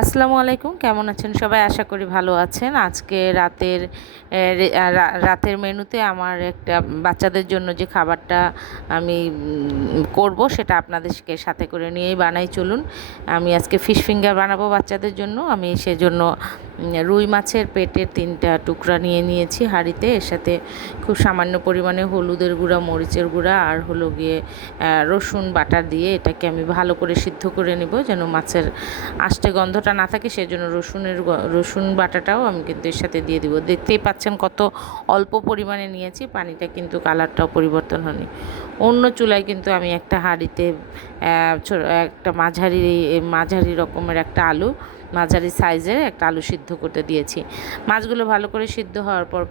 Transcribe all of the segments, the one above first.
আসসালামু আলাইকুম, কেমন আছেন সবাই? আশা করি ভালো আছেন। আজকে রাতের মেনুতে আমার একটা বাচ্চাদের জন্য যে খাবারটা আমি করব সেটা আপনাদেরকে সাথে করে নিয়েই বানাই। চলুন, আমি আজকে ফিশ ফিঙ্গার বানাবো বাচ্চাদের জন্য। আমি সেজন্য রুই মাছের পেটের 3টা টুকরা নিয়ে নিয়েছি হাঁড়িতে। এর সাথে খুব সামান্য পরিমাণে হলুদের গুঁড়া, মরিচের গুঁড়া আর হলো গিয়ে রসুন বাটা দিয়ে এটাকে আমি ভালো করে সিদ্ধ করে নেব, যেন মাছের আষ্টে গন্ধটা না থাকে। সেজন্য রসুন বাটাটাও আমি কিন্তু এর সাথে দিয়ে দিব। দেখতেই পাচ্ছেন কত অল্প পরিমাণে নিয়েছি, পানিটা কিন্তু কালারটাও পরিবর্তন হয়নি। অন্য চুলায় কিন্তু আমি একটা হাঁড়িতে একটা মাঝারি রকমের একটা আলু, মাঝারি সাইজের একটা আলু সিদ্ধ করতে দিয়েছি। মাছগুলো ভালো করে সিদ্ধ হওয়ার পর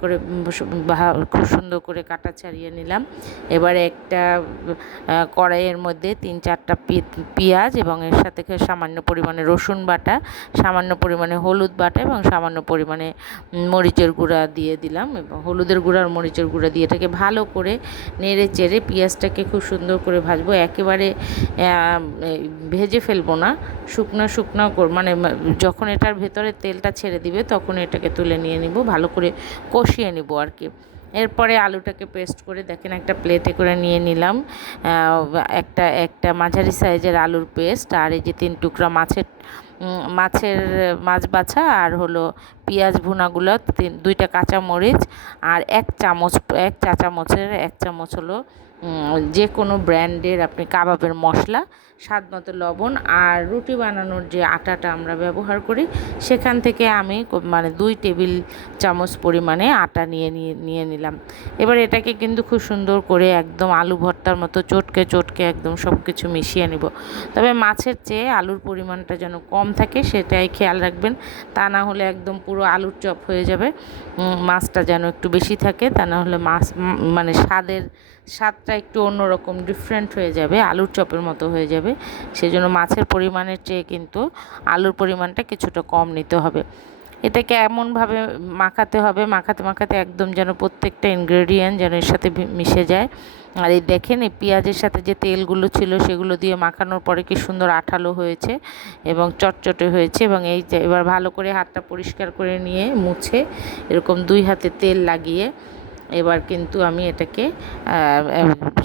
খুব সুন্দর করে কাটা ছাড়িয়ে নিলাম। এবারে একটা কড়াইয়ের মধ্যে 3-4টা পেঁয়াজ এবং এর সাথে সামান্য পরিমাণে রসুন বাটা, সামান্য পরিমাণে হলুদ বাটা এবং সামান্য পরিমাণে মরিচের গুঁড়া দিয়ে দিলাম। এবং হলুদের গুঁড়া আর মরিচের গুঁড়া দিয়ে এটাকে ভালো করে নেড়ে চেড়ে পেঁয়াজটাকে খুব সুন্দর করে ভাজবো। একেবারে ভেজে ফেলবো না, শুকনো মানে যখন এটার ভেতরে তেলটা ছেড়ে দিবে তখন এটাকে তুলে নিয়ে নিব, ভালো করে কষিয়ে নিব আর কি। এরপরে আলুটাকে পেস্ট করে দেখেন একটা প্লেটে করে নিয়ে নিলাম একটা মাঝারি সাইজের আলুর পেস্ট, আর এই যে 3 টুকরা মাছ বাছা, আর হলো পেঁয়াজ ভুনাগুলো, 2টা কাঁচামরিচ, আর 1 চা চামচ হলো যে কোনো ব্র্যান্ডের আপনি কাবাবের মশলা, স্বাদ মতো লবণ, আর রুটি বানানোর যে আটাটা আমরা ব্যবহার করি সেখান থেকে আমি মানে 2 টেবিল চামচ পরিমাণে আটা নিয়ে নিলাম। এবার এটাকে কিন্তু খুব সুন্দর করে একদম আলু ভর্তার মতো চটকে একদম সব কিছু মিশিয়ে নিব। তবে মাছের চেয়ে আলুর পরিমাণটা যেন কম থাকে সেটাই খেয়াল রাখবেন, তা না হলে একদম পুরো আলুর চপ হয়ে যাবে। মাছটা যেন একটু বেশি থাকে, তা না হলে মাছ মানে স্বাদটা একটু অন্যরকম ডিফারেন্ট হয়ে যাবে, আলুর চপের মতো হয়ে যাবে। সেজন্য মাছের পরিমাণের চেয়ে কিন্তু আলুর পরিমাণটা কিছুটা কম নিতে হবে। এটাকে এমনভাবে মাখাতে হবে, মাখাতে একদম যেন প্রত্যেকটা ইনগ্রেডিয়েন্ট যেন এর সাথে মিশে যায়। আর এই দেখেন এই পেঁয়াজের সাথে যে তেলগুলো ছিল সেগুলো দিয়ে মাখানোর পরে কি সুন্দর আঠালো হয়েছে এবং চটচটে হয়েছে। এবং এবার ভালো করে হাতটা পরিষ্কার করে নিয়ে মুছে এরকম 2 হাতে তেল লাগিয়ে এবার কিন্তু আমি এটাকে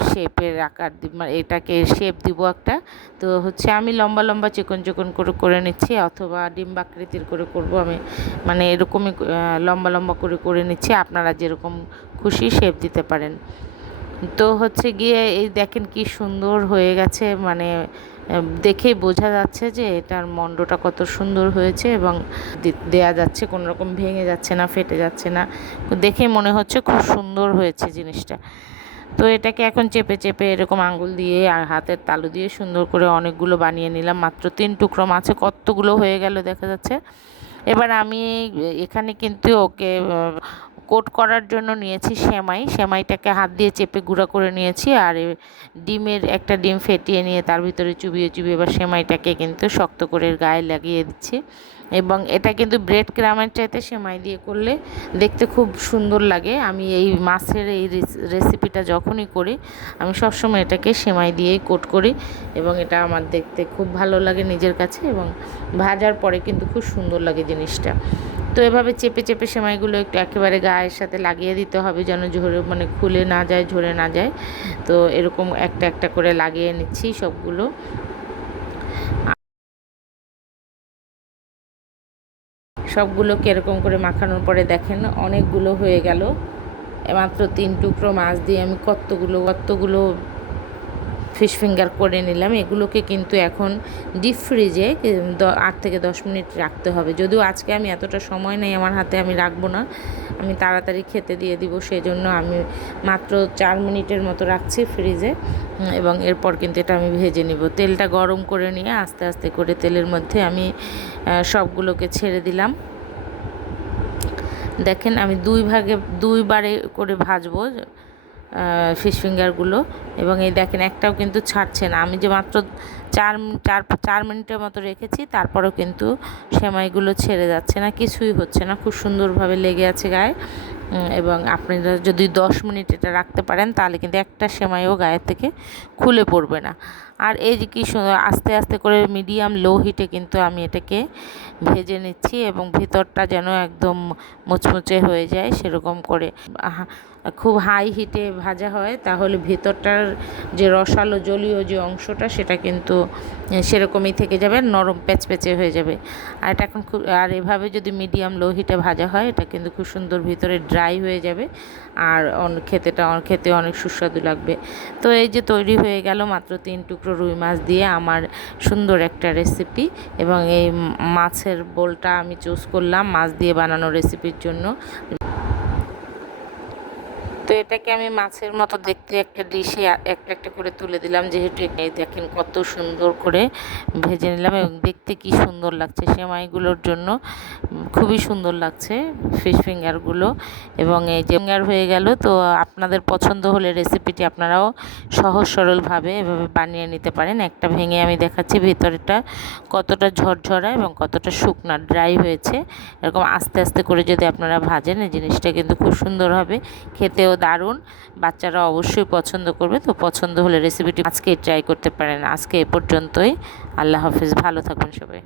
শেপের আকার এটাকে শেপ দিব একটা। তো হচ্ছে আমি লম্বা চিকন করে নিচ্ছি, অথবা ডিম্বাকৃতির করে করব আমি, মানে এরকমই লম্বা করে নিচ্ছি। আপনারা যেরকম খুশি শেপ দিতে পারেন। তো হচ্ছে গিয়ে এই দেখেন কি সুন্দর হয়ে গেছে, মানে দেখেই বোঝা যাচ্ছে যে এটার মণ্ডটা কত সুন্দর হয়েছে এবং দেয়া যাচ্ছে, কোনো রকম ভেঙে যাচ্ছে না, ফেটে যাচ্ছে না, দেখেই মনে হচ্ছে খুব সুন্দর হয়েছে জিনিসটা। তো এটাকে এখন চেপে এরকম আঙ্গুল দিয়ে আর হাতের তালু দিয়ে সুন্দর করে অনেকগুলো বানিয়ে নিলাম। মাত্র 3 টুকরো মাছে কতগুলো হয়ে গেল দেখা যাচ্ছে। এবার আমি এখানে কিন্তু ওকে কোট করার জন্য নিয়েছি সেমাইটাকে হাত দিয়ে চেপে গুঁড়া করে নিয়েছি, আর একটা ডিম ফেটিয়ে নিয়ে তার ভিতরে চুবিয়ে এবার সেমাইটাকে কিন্তু শক্ত করে গায়ে লাগিয়ে দিচ্ছি। এবং এটা কিন্তু ব্রেড ক্রামের চাইতে সেমাই দিয়ে করলে দেখতে খুব সুন্দর লাগে। আমি এই মাছের এই রেসিপিটা যখনই করি আমি সবসময় এটাকে সেমাই দিয়েই কোট করি, এবং এটা আমার দেখতে খুব ভালো লাগে নিজের কাছে, এবং ভাজার পরে কিন্তু খুব সুন্দর লাগে জিনিসটা। তো এভাবে চেপে সেমাইগুলো একটু একেবারে গায়ের সাথে লাগিয়ে দিতে হবে, যেন মানে খুলে না যায়, ঝরে না যায়। তো এরকম একটা করে লাগিয়ে নিচ্ছি সবগুলো। সবগুলোকে এরকম করে মাখানোর পরে দেখেন অনেকগুলো হয়ে গেল। মাত্র 3 টুকরো মাছ দিয়ে আমি কতগুলো ফিশ ফিঙ্গার করে নিলাম। এগুলোকে কিন্তু এখন ডিপ ফ্রিজে 8 থেকে 10 মিনিট রাখতে হবে। যদিও আজকে আমি এতটা সময় নেই আমার হাতে, আমি রাখবো না, আমি তাড়াতাড়ি খেতে দিয়ে দিব, সেই জন্য আমি মাত্র 4 মিনিটের মতো রাখছি ফ্রিজে। এবং এরপর কিন্তু এটা আমি ভেজে নিব। তেলটা গরম করে নিয়ে আস্তে করে তেলের মধ্যে আমি সবগুলোকে ছেড়ে দিলাম। দেখেন আমি 2 বারে করে ভাজবো ফিশ ফিঙ্গারগুলো, এবং এই দেখেন একটাও কিন্তু ছাড়ছে না। আমি যে মাত্র 4 মিনিটের মতো রেখেছি, তারপরেও কিন্তু সেমাইগুলো ছেড়ে যাচ্ছে না, কিছুই হচ্ছে না, খুব সুন্দরভাবে লেগে আছে গায়ে। এবং আপনারা যদি 10 মিনিট এটা রাখতে পারেন তাহলে কিন্তু একটা সেমাইও গায়ের থেকে খুলে পড়বে না। আর এই যে কি আস্তে আস্তে করে মিডিয়াম লো হিটে কিন্তু আমি এটাকে ভেজে নিচ্ছি, এবং ভিতরটা যেন একদম মুচমুচে হয়ে যায় সেরকম করে। খুব হাই হিটে ভাজা হয় তাহলে ভেতরটার যে রসালো জলীয় যে অংশটা সেটা কিন্তু সেরকমই থেকে যাবে, নরম প্যাচপ্যাচে হয়ে যাবে। আর এটা এখন আর এভাবে যদি মিডিয়াম লো হিটে ভাজা হয় এটা কিন্তু খুব সুন্দর ভিতরে ড্রাই হয়ে যাবে, আর খেতে অনেক সুস্বাদু লাগবে। তো এই যে তৈরি হয়ে গেল মাত্র 3 টুকরো রুই মাছ দিয়ে আমার সুন্দর একটা রেসিপি। এবং এই মাছের বোলটা আমি চুজ করলাম মাছ দিয়ে বানানো রেসিপির জন্য। তো এটাকে আমি মাছের মতো দেখতে একটা ডিশে একটা একটা করে তুলে দিলাম, যেহেতু দেখেন কত সুন্দর করে ভেজে নিলাম, এবং দেখতে কি সুন্দর লাগছে সেমাইগুলোর জন্য, খুবই সুন্দর লাগছে ফিশ ফিঙ্গারগুলো। এবং এই যে ফিঙ্গার হয়ে গেল। তো আপনাদের পছন্দ হলে রেসিপিটি আপনারাও সহজ সরলভাবে এভাবে বানিয়ে নিতে পারেন। একটা ভেঙে আমি দেখাচ্ছি ভিতরটা কতটা ঝরঝরা এবং কতটা শুকনা ড্রাই হয়েছে। এরকম আস্তে আস্তে করে যদি আপনারা ভাজেন এই জিনিসটা কিন্তু খুব সুন্দর হবে, খেতেও দারুণ, বাচ্চারা অবশ্যই পছন্দ করবে। তো পছন্দ হলে রেসিপিটি আজকেই ট্রাই করতে পারেন। আজকে এ পর্যন্তই। আল্লাহ হাফিজ, ভালো থাকবেন সবাই।